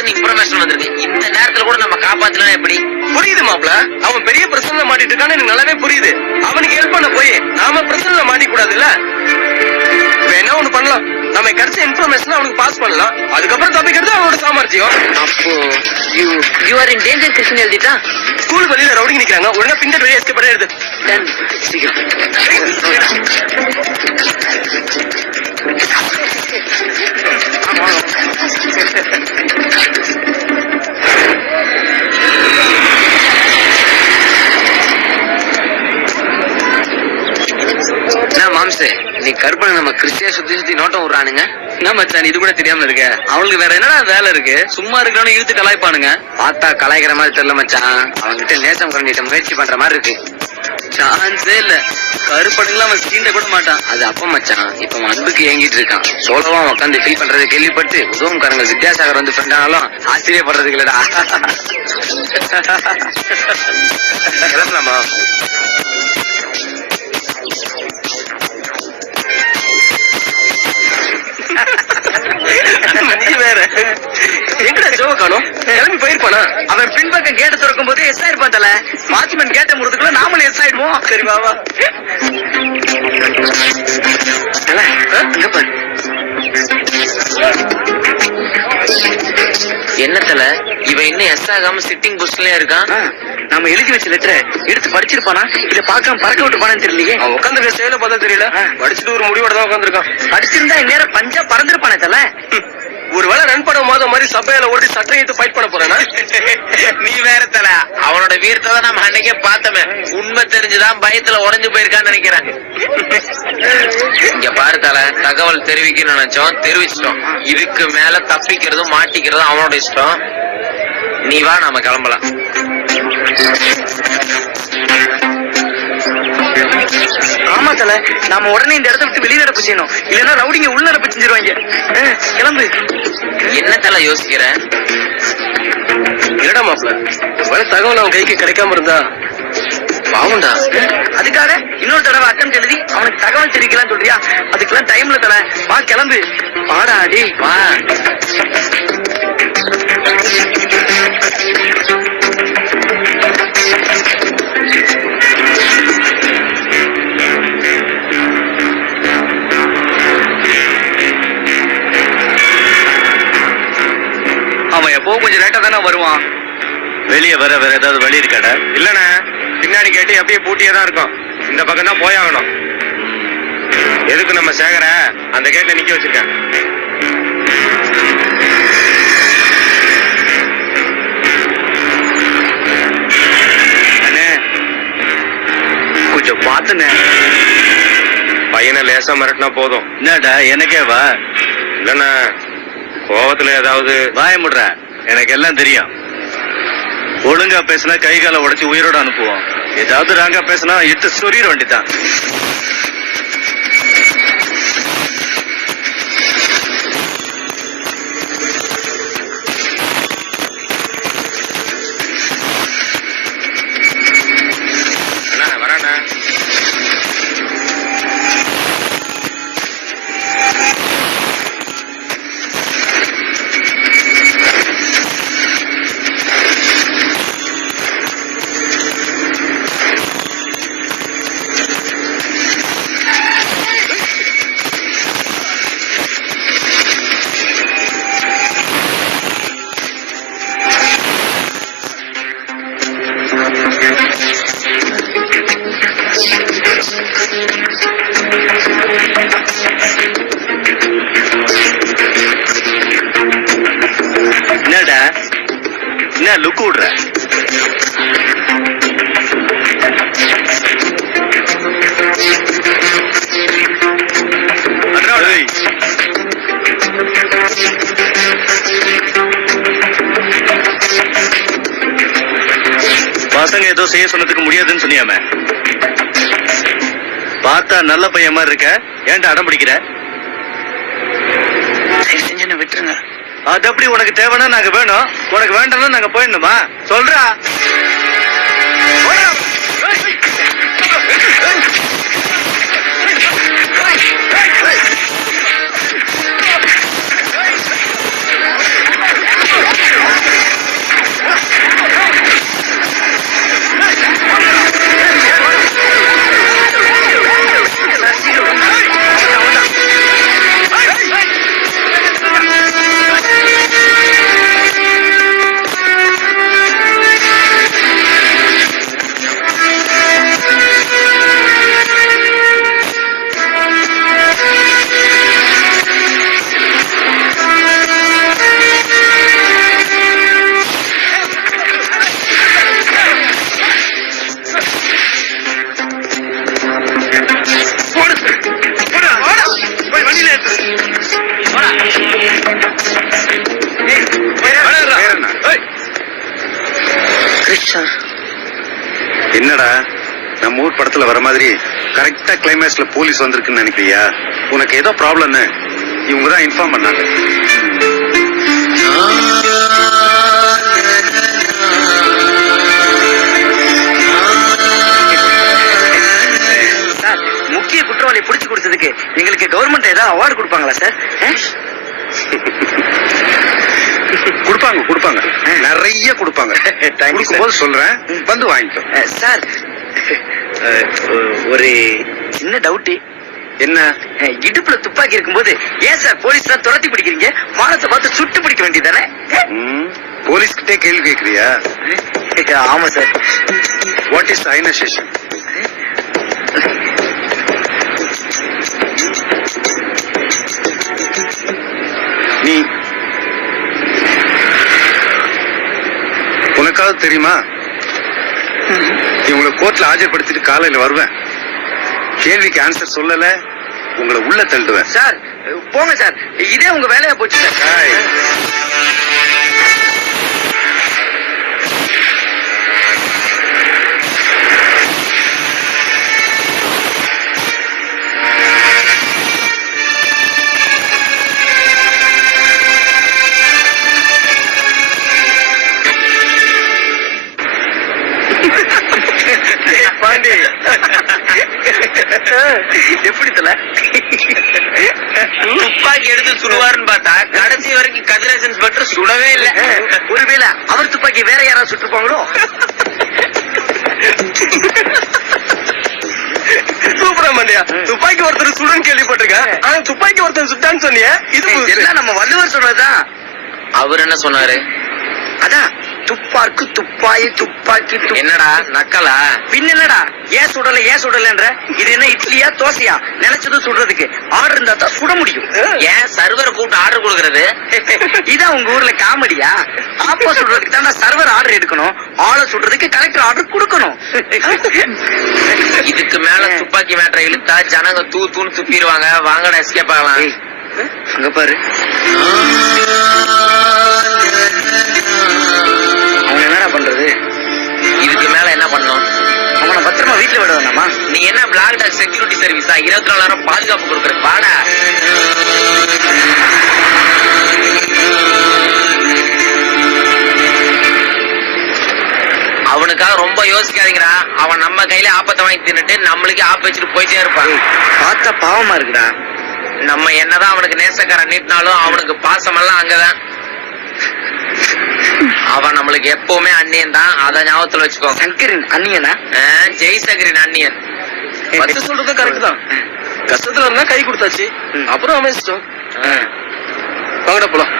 பட்டுன்னு இன்ஃபர்மேஷன் வந்திருக்கு. இந்த நேரத்துல கூட நம்ம காப்பாத்தலாம் எப்படி? புரியுது மாப்ள, அவன் பெரிய பிரச்சனை மாட்டிட்டு இருக்கான்னு எனக்கு நல்லாவே புரியுது. அவனுக்கு ஹெல்ப் பண்ண போய் நாம பிரச்சனை மாட்டிக்க கூடாதுல்ல. வேணா ஒண்ணு பண்ணலாம், நம்ம கிடைச்ச இன்ஃபர்மேஷன் அவனுக்கு பாஸ் பண்ணலாம். அதுக்கப்புறம் தப்பிக்கிறது அவனோட சாமர்த்தியம். அப்போ you are in danger Krishnan எழுதிட்டா? ஸ்கூல் வெளியில ரவுடிங் நிக்கிறாங்க, உடனே பின்னாடி வெளியே எஸ்கேப் பண்ணிடுது. மாம்சே, நீ கருப்பனை நம்ம கிறிஸ்டியா சுத்தி சுத்தி நோட்டம் விடுறானுங்க. என்ன மச்சான் இது கூட தெரியாம இருக்க? அவளுக்கு வேற என்னடா வேலை இருக்கு? சும்மா இருக்கிறவனு இழுத்து கலாய்ப்பானுங்க. பார்த்தா கலாய்க்கிற மாதிரி தெரியல மச்சான், அவன்கிட்ட நேசம் கண்டிட்ட முயற்சி பண்ற மாதிரி இருக்கு. சான்ஸே இல்ல, கருப்பனுங்களா அவன் சீண்ட கூட மாட்டான். அது அப்ப மச்சான், இப்ப அவன் அன்புக்கு ஏங்கிட்டு இருக்கான். சோழவா உட்காந்து ஃபீல் பண்றதை கேள்விப்பட்டு உதவம்காரங்க வித்யாசாகர் வந்து ஃப்ரெண்ட் ஆனாலும் ஆச்சரியப்படுறதுக்கு இல்லடா. கிளம்பலாமா? நீ வேற எங்கடா ஜோவ காணோம்? கிளம்பி போயிருப்பானா? அவன் பின்பக்கம் கேட்ட திறக்கும் போது எஸ் ஆயிருப்பான் தல. வாட்ச்மேன் கேட்ட முறதுக்குள்ள நாமளும் எஸ் ஆயிடுவோம். சரி வா. என்னத்தல இவன் இன்னும் எஸ் ஆகாம சிட்டிங் பொசிஷன்லயே இருக்கான். நாம எழுதி வச்ச லெட்டரை எடுத்து படிச்சிருப்பானா இல்ல பாக்காம பறக்க விட்டு போனான்னு தெரியலையே. அவன் உட்காந்து சேல பார்த்தா தெரியல, படிச்சுட்டு ஒரு முடிவோட தான் உட்காந்துருக்கான். படிச்சிருந்தா இந்நேரம் பஞ்சா பறந்துருப்பானே தல. ஒருவேளை ரன் பண்ண மோத மாதிரி சபையில ஓடி சட்டை எடுத்து ஃபைட் பண்ண போறானா? நீ வேற தல, அவனோட வீரத்தை தான் நம்ம அன்னைக்கே பார்த்தோமே. உண்மை தெரிஞ்சுதான் பயத்துல உறைஞ்சு போயிருக்கான்னு நினைக்கிறேன். இங்க பாரு தல, தகவல் தெரிவிக்கணும்னு நினைச்சோம், தெரிவிச்சிட்டோம். இதுக்கு மேல தப்பிக்கிறதும் மாட்டிக்கிறதும் அவனோட இஷ்டம். நீ வா, நாம கிளம்பலாம். ஆமா தல, நாம உடனே இந்த இடத்த விட்டு வெளியே நடப்பு செய்யணும், இல்லன்னா ரவுடிங்க உள்ள நடப்பு செஞ்சிருவாங்க. கிளம்பு. என்ன தல யோசிக்கிற? இல்லடா மாப்ள, தகவல் அவன் கைக்கு கிடைக்காம இருந்தா பாவுண்டா. அதுக்காக இன்னொரு தடவை அட்டம் எழுதி அவனுக்கு தகவல் தெரிவிக்கலாம் சொல்றியா? அதுக்கெல்லாம் டைம்ல தல, வா கிளம்பு. வாடா அடி வா. அவன் எப்போ கொஞ்சம் லேட்டா தானே வருவான். வெளியே வர வேற ஏதாவது வழி இருக்காடா? இல்லண்ணா, பின்னாடி கேட்டு எப்பயும் பூட்டியே தான் இருக்கும். இந்த பக்கம் தான் போயாகணும். எதுக்கு நம்ம சேகர அந்த கேட்ல நிக்க வச்சிருக்கேன். அண்ணே கொஞ்சம் பாத்துனே. பையனை லேசா மிரட்டினா போதும். என்னடா எனக்கே வா? இல்லண்ணா, கோவத்துல ஏதாவது வாய முடுற, எனக்கு எல்லாம் தெரியும். ஒழுங்கா பேசினா கை காலை உடைச்சு உயிரோட அனுப்புவோம். ஏதாவது ராங்கா பேசினா இட்டு சொறிட வேண்டிதான். வராண்ணா. என்னடா என்ன லுக்கு விடுற? பசங்க ஏதோ செய்ய சொன்னதுக்கு முடியாதுன்னு சொன்னியாமே. பார்த்தா நல்ல பையன் மாதிரி இருக்க, ஏன்டா அடம் பிடிக்கிற? செஞ்சு விட்டுருங்க. அது எப்படி உனக்கு தேவைன்னா நாங்க வேணும், உனக்கு வேண்டாம்னா நாங்க போயிடணுமா? சொல்றா. Chris sir. என்னடா நம்ம ஊர் படத்துல வர மாதிரி கரெக்டா கிளைமேக்ஸ்ல போலீஸ் வந்திருக்குன்னு நினைக்கிறியா? உனக்கு ஏதோ ப்ராப்ளம்னு இவங்க தான் இன்ஃபார்ம் பண்ணாங்க. சார், முக்கிய குற்றவாளி புடிச்சு கொடுத்ததுக்கு எங்களுக்கு கவர்மெண்ட் ஏதாவது அவார்டு கொடுப்பாங்களா சார்? கொடுப்பாங்க நிறைய கொடுப்பாங்க. கொடுக்கும்போது சொல்றேன், வந்து வாங்கிக்கோ. சார், ஒரு சின்ன டவுட். என்ன? இடுப்புல துப்பாக்கி இருக்கும்போது ஏன் சார் போலீஸ் தான் துரத்தி பிடிக்கிறீங்க? மானத்தை பார்த்து சுட்டு பிடிக்க வேண்டியதானே? போலீஸ் கிட்டே கேள்வி கேட்கறியா? ஆமா சார். What is ionisation? நீ உனக்காவது தெரியுமா? இவங்களை கோர்ட்ல ஆஜர்படுத்திட்டு காலையில வருவேன். கேள்விக்கு ஆன்சர் சொல்லல உங்களை உள்ள தள்ளுவேன். சார் போங்க சார், இதே உங்க வேலையா போச்சு சார். பாண்டி எப்படி தல துப்பாக்கி எடுத்து சுடுவாருன்னு பார்த்தா கடைசி வரைக்கும் கதிரேசன் இன்ஸ்பெக்டர் சுடவே இல்ல. ஒருவேளை அவர் துப்பாக்கி வேற யாராவது சுட்டுருப்பாங்களோ? சூப்பரா மண்டியா, துப்பாக்கி ஒருத்தர் சுடுன்னு கேள்விப்பட்டிருக்கேன். ஆனா துப்பாக்கி ஒருத்தர் சுட்டான்னு சொன்னியே, இது எல்லாம் நம்ம வள்ளுவர் சொன்னதுதான். அவர் என்ன சொன்னாரு? அதான் துப்பாக்கு துப்பாயி துப்பாக்கி என்னடா நக்கலா? பின்னடா ஏன் சுடலன்ற? இது என்ன இட்லியா தோசையா? நினைச்சதும் சுடுறதுக்கு ஆர்டர் இருந்தா தான் சுட முடியும். ஏன் சர்வரை கூப்பிட்டு ஆர்டர் கொடுக்கறது? இதான் உங்க ஊர்ல காமெடியா? ஆப்போ சுடுறதுக்கு தான் சர்வர் ஆர்டர் எடுக்கணும், ஆளை சுடுறதுக்கு கலெக்டர் ஆர்டர் கொடுக்கணும். இதுக்கு மேல துப்பாக்கி மேட்டரை இழுத்தா ஜனங்க தூன்னு துப்பிடுவாங்க. வாங்கடா எஸ்கேப் ஆகலாம். அங்க பாரு, அவன் என்னடா பண்றது? இதுக்கு மேல என்ன பண்ணும்? அவனை பத்திரமா வீட்டுல விட வேணாமா? நீ என்ன பிளாக் டாக் செக்யூரிட்டி சர்வீஸா? 24 நேரம் பாதுகாப்பு கொடுக்கற வாடா. அவனுக்காக ரொம்ப யோசிக்காதீங்கடா. அவன் நம்ம கையில ஆப்பத்தை வாங்கி தின்னுட்டு நம்மளுக்கு ஆப்ப வச்சுட்டு போயிட்டே இருப்பான். பார்த்தா பாவமா இருக்குடா. நம்ம என்னதான் அவனுக்கு நேசக்காரன் நீட்டினாலும் அவனுக்கு பாசமெல்லாம் அங்கதான். அவன் நம்மளுக்கு எப்பவுமே அந்நியன் தான், அத ஞாபகத்துல வச்சுக்கோ. சங்கரின் அண்ணியனா? ஜெய்சங்கரின் அந்நியன். பத்து சொல்றது கரெக்ட் தான். கஷ்டத்துல இருந்தா கை கொடுத்தாச்சு, அப்புறம் அமைச்சிட்டோம். வாங்கடா போலாம்.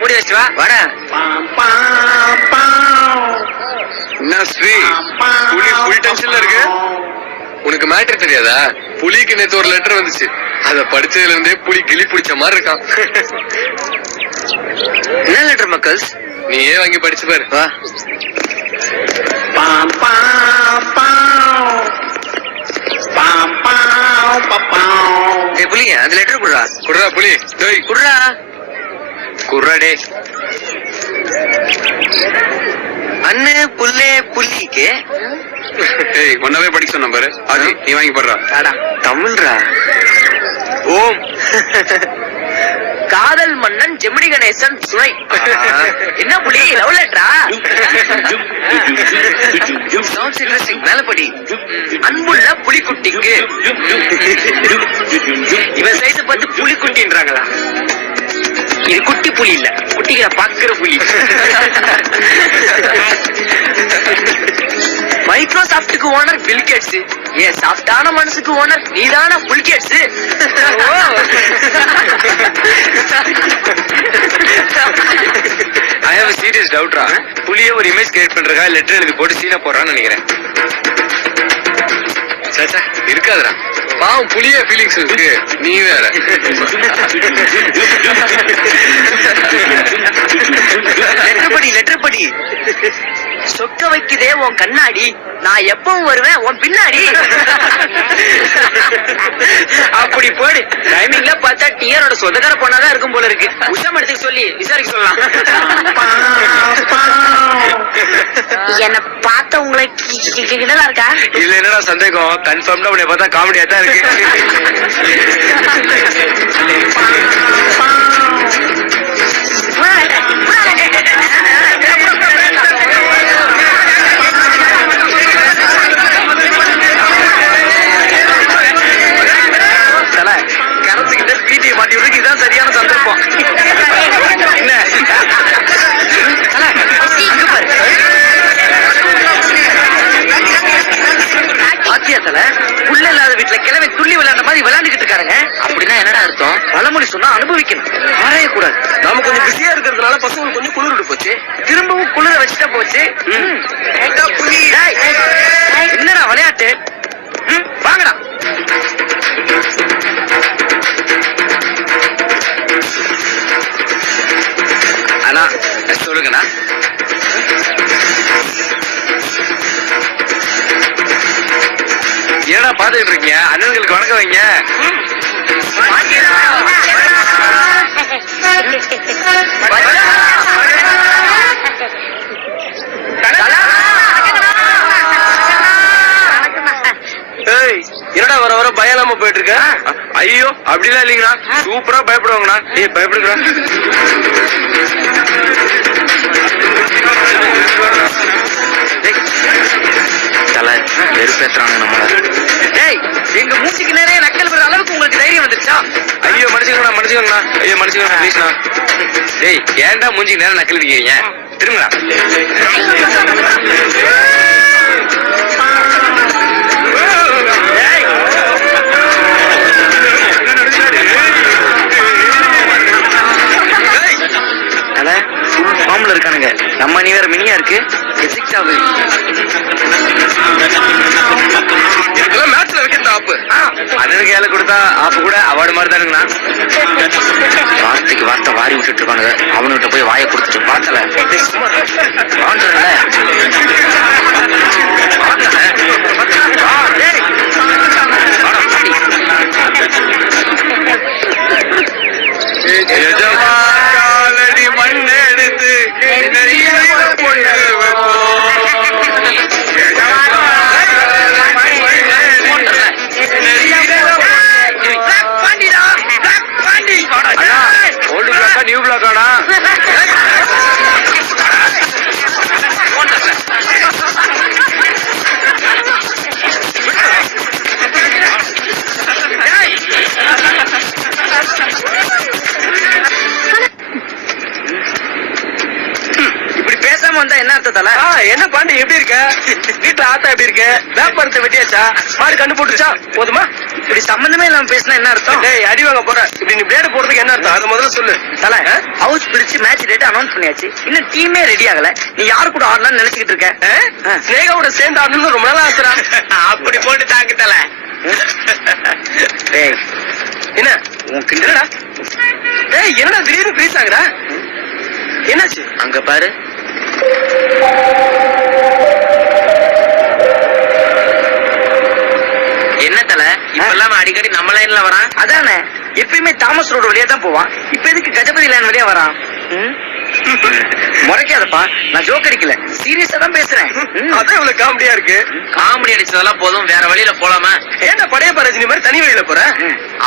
மூடி வச்சு வா. வாடா. என்ன ஸ்ரீ, புலி ஃபுல் டென்ஷன்ல இருக்கு. உனக்கு மேட்டர் தெரியாதா? புலிக்கு நேத்து ஒரு லெட்டர் வந்துச்சு, அத படிச்சதுல இருந்தே புலி கிளி பிடிச்ச மாதிரி இருக்கான். என்ன லெட்டர் மக்கள்ஸ்? நீ ஏன் வாங்கி படிச்சு பாரு. வா. குடுறா புலி. டேய் குர்ரா குர்ராடே. அண்ணு புல்லே புள்ளிக்கு ஏய் ஒன்னாவே படிக்க சொன்ன பாரு. அது நீ வாங்கி போடுறா. தமிழ்ரா. ஓம். காதல் மன்னன் ஜெமினி கணேசன் சுனை. என்ன புலி லவ் லெட்டரா? Sounds interesting. மேல படி. அன்புள்ள புலிக்குட்டிக்கு. இவன் சைஸ் பார்த்து புலிக்குட்டின்றாங்களா? இது குட்டி புலி இல்ல, குட்டிகளை பாக்குற புலி. மைக்ரோசாப்டுக்கு ஓனர் பில்கேட்ஸ். ஏன் சாஃப்டான மனசுக்கு ஓனர் நீதான புல்கேட்ஸ். I have a serious doubt ரா. புலியே ஒரு இமேஜ் கிரியேட் பண்றதா லெட்டர் எழுதி போட்டு சீனா போறான்னு நினைக்கிறேன். சாச்சா இருக்காதுடா. பாவம் புலியே ஃபீலிங்ஸ் இருக்கு. நீ வேற. லெட்டர் படி. சொக்க வைக்குதே உன் கண்ணாடி, நான் எப்பவும் வருவேன் உன் பின்னாடி. அப்படி போடு. டைமிங்ல பார்த்தா டியரோட சொந்தக்கார பொண்ணாதான் இருக்கும் போல இருக்கு. உஷா எடுத்துக்க சொல்லி விசாரிக்க சொல்லலாம். என்ன பார்த்த உங்களுக்கு கிண்டலா இருக்கா? இதுல என்னடா சந்தேகம்? கன்ஃபார்ம்டா உன்னை பார்த்தா காமெடியா தான் இருக்கு. கரத்துக்கிட்ட பீட்டியை மாட்டி விடுறதுக்கு இதுதான் சரியான சந்தர்ப்பம். என்ன அங்க பாரு. பாத்தியா தல, புள்ள இல்லாத வீட்டுல கிழமை துள்ளி விளையாண்ட மாதிரி விளையாண்டுகிட்டு இருக்காருங்க. அப்படின்னா என்னடா அர்த்தம்? பழமொழி சொன்னா அனுபவிக்கணும், ஆராயக்கூடாது. நாம கொஞ்சம் பிஸியா இருக்கிறதுனால பசங்களுக்கு கொஞ்சம் குளிர் விட்டு போச்சு. திரும்பவும் குளிர வச்சுட்டா போச்சு. டேய், என்னடா விளையாட்டு? வாங்கடா. அண்ணா சொல்லுங்கண்ணா. ஏடா பாத்துக்கிட்டு இருக்கீங்க? அண்ணன்களுக்கு வணக்கம் வைங்க. ஏய், என்னடா வர வர பயம் இல்லாம போயிட்டு இருக்க? ஐயோ அப்படிலாம் இல்லைங்கண்ணா, சூப்பரா பயப்படுவாங்கண்ணா. ஏய் பயப்படுங்கண்ணா. தலை வெறுப்பேத்துறாங்க நம்மள. டேய், எங்க மூச்சுக்கு நிறைய நக்கல் வர அளவுக்கு உங்களுக்கு தைரியம் வந்துருச்சா? ஐயோ மன்னிச்சுக்கோண்ணா. ஐயோ மன்னிச்சுக்கோண்ணா ப்ளீஸ்ண்ணா. டேய் ஏன்டா மூஞ்சிக்கு நேரம் நக்கல் இருக்கீங்க? திரும்புங்களா. ஃபார்ம்ல இருக்கானுங்க. நம்ம நீ வேற மினியா இருக்கு. இதுக்கெல்லாம் மேட்ச்ல வைக்கிற ஆப்பு. அண்ணனுக்கு ஏழை கொடுத்தா அப்ப கூட அவார்டு மாதிரி தானுங்கண்ணா. வார்த்தைக்கு வார்த்தை வாரி விட்டுட்டு இருப்பானுங்க. அவனுகிட்ட போய் வாயை கொடுத்துட்டு பார்த்தல காலடி மண்ணெடுத்து பொண்ணு ஓல்டு பிளாக்கா நியூ பிளாக்கானா? இப்படி பேசாம வந்தா என்ன அர்த்தத்தால? என்ன பாண்டி எப்படி இருக்க? வீட்டுல ஆத்தா எப்படி இருக்கு? வேப்பரத்தை வெட்டியாச்சா? மாடு கண்ணு போட்டுச்சா? போதுமா? இப்படி சம்பந்தமே இல்லாம பேசினா என்ன அர்த்தம்? டேய் அடி வாங்க போற. இப்படி நீ பிளேடு போடுறதுக்கு என்ன அர்த்தம்? அதை முதல்ல சொல்லு. தல, ஹவுஸ் பிரிச்சு மேட்ச் டேட் அனௌன்ஸ் பண்ணியாச்சு. இன்னும் டீமே ரெடி ஆகல. நீ யாரு கூட ஆடலாம்னு நினைச்சுக்கிட்டு இருக்க? ஸ்னேகாவோட சேர்ந்து ஆடணும்னு ரொம்ப நாளா ஆசைடா. அப்படி போட்டு தாக்கு தல. டேய் என்ன உன் கிண்டலடா. டேய் என்னடா திடீர்னு ப்ளீஸ் ஆகுற? என்னாச்சு? அங்க பாரு. என்ன தல இப்பெல்லாம் அடிக்கடி நம்ம லைன்ல வரான்? அதானே, எப்பயுமே தாமஸ் ரோடு வழியா தான் போவான். இப்ப எதுக்கு கஜபதி லைன் வழியா வரான்? ம்? முறைக்காதப்பா, நான் ஜோக் அடிக்கல, சீரியஸா தான் பேசுறேன். அதான் இவ்வளவு காமெடியா இருக்கு. காமெடி அடிச்சதெல்லாம் போதும், வேற வழியில போலாமா? ஏன்னா படையப்பா ரஜினி மாதிரி தனி வழியில போற?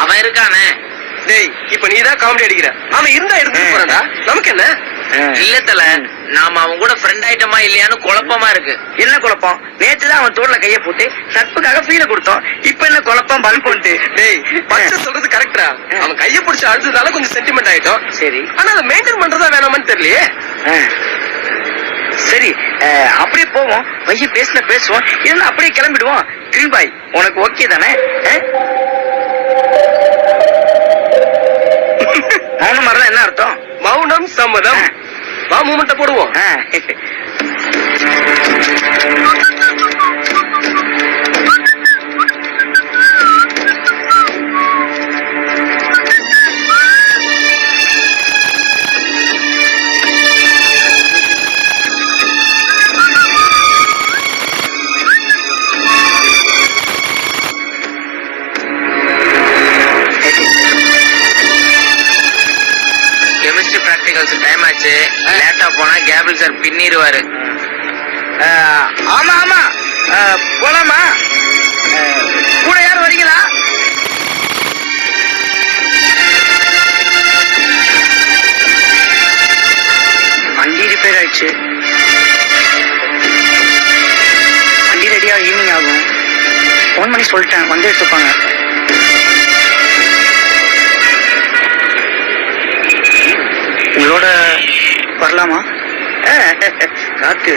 அவன் இருக்கானே. டேய், இப்ப நீதான் காமெடி அடிக்கிற. அவன் இருந்தா எடுத்துட்டு போறான்டா, நமக்கு என்ன? இல்ல தல, நாம அவன் கூட ஃப்ரெண்ட் ஐட்டமா இல்லையான்னு குழப்பமா இருக்கு. என்ன குழப்பம்? நேத்துதான் அவன் தோல்ல கைய போட்டு நட்புக்காக ஃபீல கொடுத்தோம். இப்ப என்ன குழப்பம்? பல்போன்ட்டு. டேய், பச்சை சொல்றது கரெக்டா. அவன் கைய பிடிச்சு அழுத்ததால கொஞ்சம் சென்டிமெண்ட் ஆயிட்டோம். சரி. ஆனா அதை மெயின்டைன் பண்றதா வேணாமான்னு தெரியலையே. சரி, அப்படியே போவோம். பையன் பேசுவோம், இல்லைன்னா அப்படியே கிளம்பிடுவோம். கிரீன் பாய், உனக்கு ஓகே தானே? மௌனம் மரம் என்ன அர்த்தம்? மௌனம் சம்மதம். வா, மூமெண்ட்ட போடுவோம். கெமிஸ்ட்ரி பிராக்டிகல்ஸ் டைம் ஆச்சு. லேட்டா போனா கேபிள் சார் பின்னிடுவாரு. ஆமா ஆமா, போலாமா? கூட யாரும் வரீங்களா? வண்டி ரிப்பேர் ஆயிடுச்சு. வண்டி ரெடியா ஈவினிங் ஆகும். போன் பண்ணி சொல்லிட்டேன், வந்து எடுத்துப்பாங்க. உங்களோட வரலாமா? காத்து